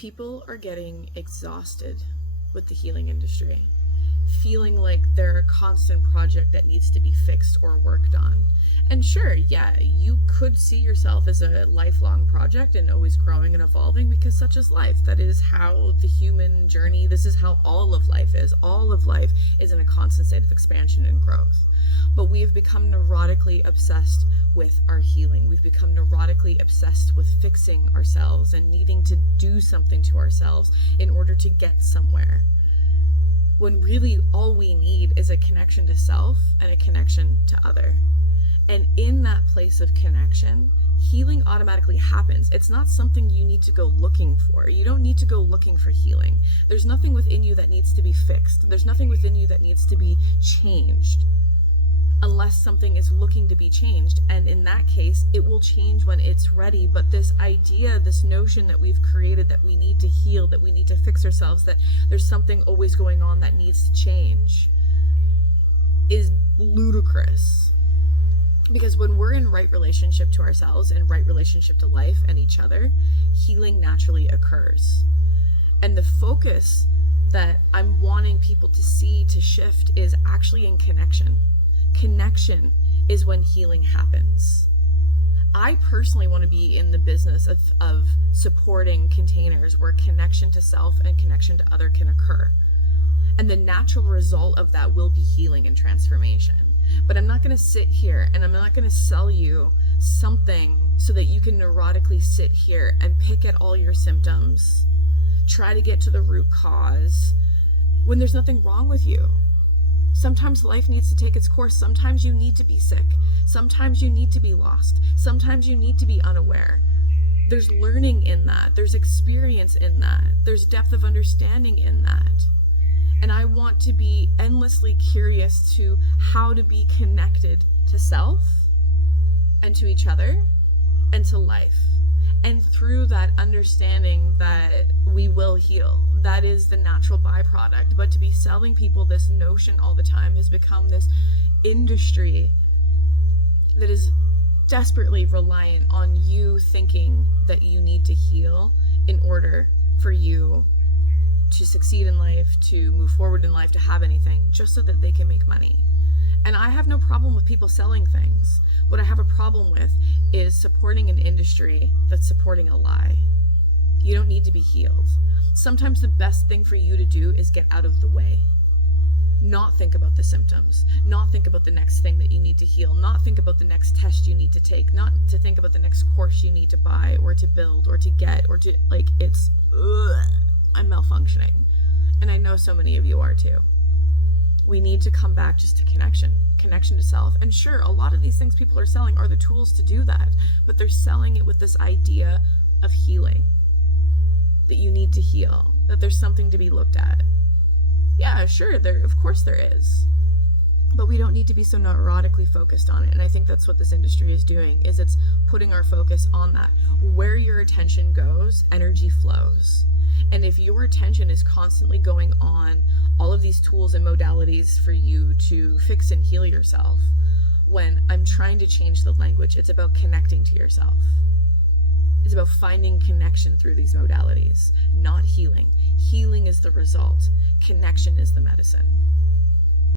People are getting exhausted with the healing industry, feeling like they're a constant project that needs to be fixed or worked on. And sure, yeah, you could see yourself as a lifelong project and always growing and evolving, because such is life. That is how the human journey, this is how all of life is. All of life is in a constant state of expansion and growth. But we have become neurotically obsessed with our healing. We've become neurotically obsessed with fixing ourselves and needing to do something to ourselves in order to get somewhere, when really all we need is a connection to self and a connection to other. And in that place of connection, healing automatically happens. It's not something you need to go looking for. You don't need to go looking for healing. There's nothing within you that needs to be fixed. There's nothing within you that needs to be changed, unless something is looking to be changed. And in that case, it will change when it's ready. But this idea, this notion that we've created, that we need to heal, that we need to fix ourselves, that there's something always going on that needs to change, is ludicrous. Because when we're in right relationship to ourselves and right relationship to life and each other, healing naturally occurs. And the focus that I'm wanting people to see, to shift, is actually in connection. Connection is when healing happens. I personally want to be in the business of supporting containers where connection to self and connection to other can occur. And the natural result of that will be healing and transformation. But I'm not going to sit here and I'm not going to sell you something so that you can neurotically sit here and pick at all your symptoms, try to get to the root cause, when there's nothing wrong with you. Sometimes life needs to take its course. Sometimes you need to be sick. Sometimes you need to be lost. Sometimes you need to be unaware. There's learning in that. There's experience in that. There's depth of understanding in that. And I want to be endlessly curious to how to be connected to self and to each other and to life. And through that understanding that we will heal, that is the natural byproduct. But to be selling people this notion all the time has become this industry that is desperately reliant on you thinking that you need to heal in order for you to succeed in life, to move forward in life, to have anything, just so that they can make money. And I have no problem with people selling things. What I have a problem with is supporting an industry that's supporting a lie. You don't need to be healed. Sometimes the best thing for you to do is get out of the way. Not think about the symptoms, not think about the next thing that you need to heal, not think about the next test you need to take, not to think about the next course you need to buy or to build or to get or to, like, it's, I'm malfunctioning. And I know so many of you are too. We need to come back just to connection to self. And sure, a lot of these things people are selling are the tools to do that, but they're selling it with this idea of healing, that you need to heal, that there's something to be looked at. Yeah, sure, of course there is, but we don't need to be so neurotically focused on it. And I think that's what this industry is doing, is it's putting our focus on that. Where your attention goes, energy flows. And if your attention is constantly going on all of these tools and modalities for you to fix and heal yourself, when I'm trying to change the language, it's about connecting to yourself. It's about finding connection through these modalities, not healing. Healing is the result. Connection is the medicine.